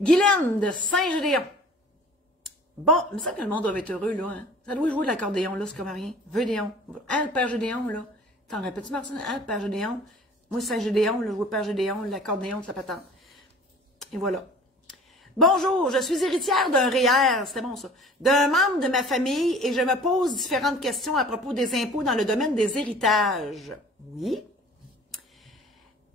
Guylaine de Saint-Gédéon. Bon, il me semble que le monde doit être heureux, là. Hein? Ça doit jouer de l'accordéon, là, c'est comme rien. Védéon. Hein, le Père Gédéon, là. T'en répètes-tu, Martine? Hein, le Père Gédéon? Moi, Saint-Gédéon, là, je vois Père Gédéon, l'accordéon, ça patente. Et voilà. Bonjour, je suis héritière d'un REER, c'était bon ça, d'un membre de ma famille et je me pose différentes questions à propos des impôts dans le domaine des héritages. Oui.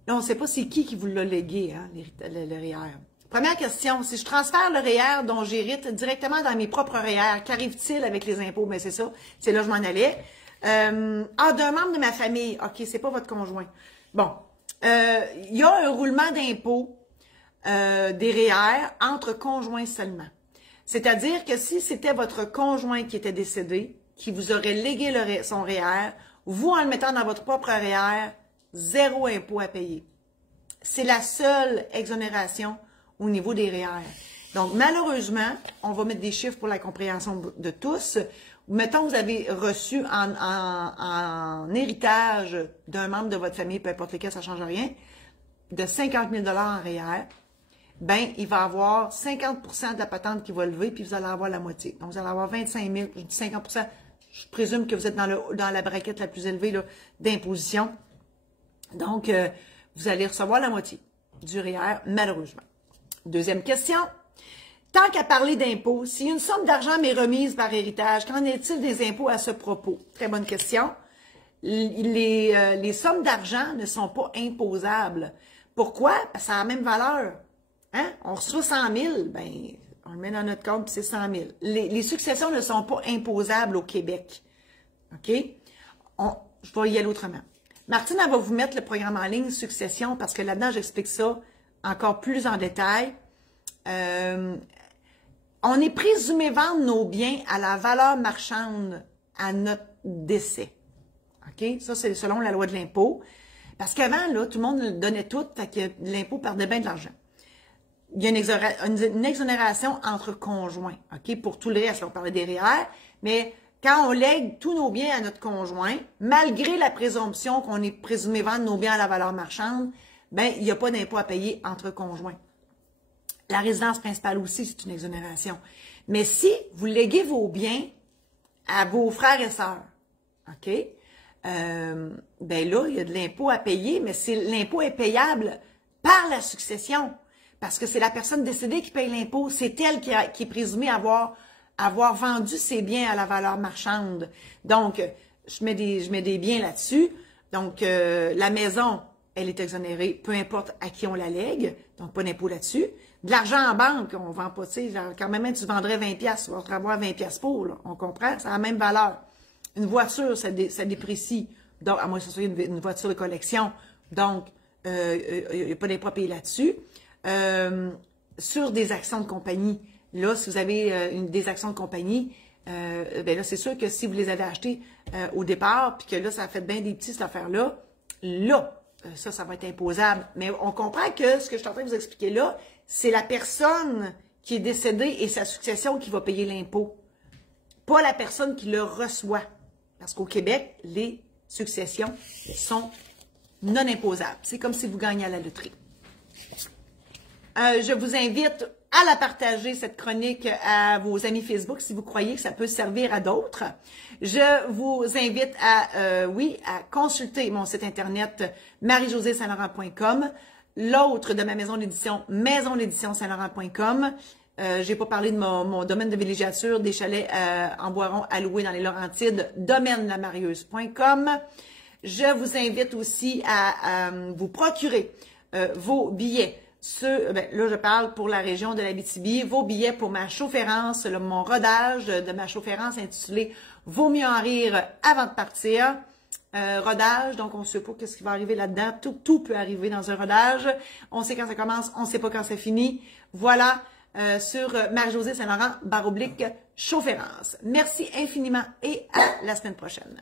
Là, on ne sait pas c'est qui vous l'a légué, hein, le REER. Première question, si je transfère le REER dont j'hérite directement dans mes propres REER, qu'arrive-t-il avec les impôts? Ben c'est ça, c'est là que je m'en allais. D'un membre de ma famille, ok, c'est pas votre conjoint. Bon, il y a un roulement d'impôts des REER entre conjoints seulement. C'est-à-dire que si c'était votre conjoint qui était décédé, qui vous aurait légué son REER, vous, en le mettant dans votre propre REER, zéro impôt à payer. C'est la seule exonération au niveau des REER. Donc, malheureusement, on va mettre des chiffres pour la compréhension de tous. Mettons que vous avez reçu en héritage d'un membre de votre famille, peu importe lequel, ça ne change rien, de 50 000 en REER, ben, il va avoir 50% de la patente qui va lever, puis vous allez avoir la moitié. Donc, vous allez avoir 25 000, je dis 50%, je présume que vous êtes dans la braquette la plus élevée d'imposition. Donc, vous allez recevoir la moitié du REER, malheureusement. Deuxième question. Tant qu'à parler d'impôts, si une somme d'argent m'est remise par héritage, qu'en est-il des impôts à ce propos? Très bonne question. Les sommes d'argent ne sont pas imposables. Pourquoi? Parce que ça a la même valeur. Hein? On reçoit 100 000, ben, on le met dans notre compte, puis c'est 100 000. Les successions ne sont pas imposables au Québec. OK? Je vais y aller autrement. Martine, elle va vous mettre le programme en ligne Succession, parce que là-dedans, j'explique ça encore plus en détail. On est présumé vendre nos biens à la valeur marchande à notre décès. OK? Ça, c'est selon la loi de l'impôt. Parce qu'avant, là, tout le monde donnait tout, fait que l'impôt perdait bien de l'argent. Il y a une exonération entre conjoints, OK? Pour tout le reste, on parlait des REER, mais quand on lègue tous nos biens à notre conjoint, malgré la présomption qu'on est présumé vendre nos biens à la valeur marchande, ben, il n'y a pas d'impôt à payer entre conjoints. La résidence principale aussi, c'est une exonération. Mais si vous léguez vos biens à vos frères et sœurs, OK? Ben là, il y a de l'impôt à payer, mais l'impôt est payable par la succession. Parce que c'est la personne décédée qui paye l'impôt. C'est elle qui est présumée avoir vendu ses biens à la valeur marchande. Donc, je mets des biens là-dessus. Donc, la maison, elle est exonérée, peu importe à qui on la lègue. Donc, pas d'impôt là-dessus. De l'argent en banque, on vend pas, tu sais, quand même, tu vendrais 20$, tu vas avoir 20$ pour, là. On comprend? Ça a la même valeur. Une voiture, ça déprécie. Donc, à moins que ce soit une voiture de collection. Donc, il n'y a pas d'impôt à payer là-dessus. Sur des actions de compagnie, là, si vous avez des actions de compagnie, ben là, c'est sûr que si vous les avez achetées au départ, puis que là, ça a fait bien des petits, cette affaire-là, là, ça va être imposable. Mais on comprend que ce que je suis en train de vous expliquer là, c'est la personne qui est décédée et sa succession qui va payer l'impôt, pas la personne qui le reçoit. Parce qu'au Québec, les successions sont non imposables. C'est comme si vous gagnez à la loterie. Je vous invite à la partager, cette chronique, à vos amis Facebook si vous croyez que ça peut servir à d'autres. Je vous invite à consulter mon site internet marie-josée-saint-laurent.com, l'autre de ma maison d'édition, maison-d'édition-saint-laurent.com. J'ai pas parlé de mon domaine de villégiature, des chalets en Boiron à louer dans les Laurentides, domaine-lamarieuse.com. Je vous invite aussi à vous procurer vos billets. Là, je parle pour la région de l'Abitibi, vos billets pour ma chaufférence, mon rodage de ma chaufférence intitulé « Vaut mieux en rire avant de partir ». Rodage, donc on ne sait pas ce qui va arriver là-dedans. Tout peut arriver dans un rodage. On sait quand ça commence, on ne sait pas quand ça finit. Voilà, sur Marie-Josée Saint-Laurent, /chaufférence. Merci infiniment et à la semaine prochaine.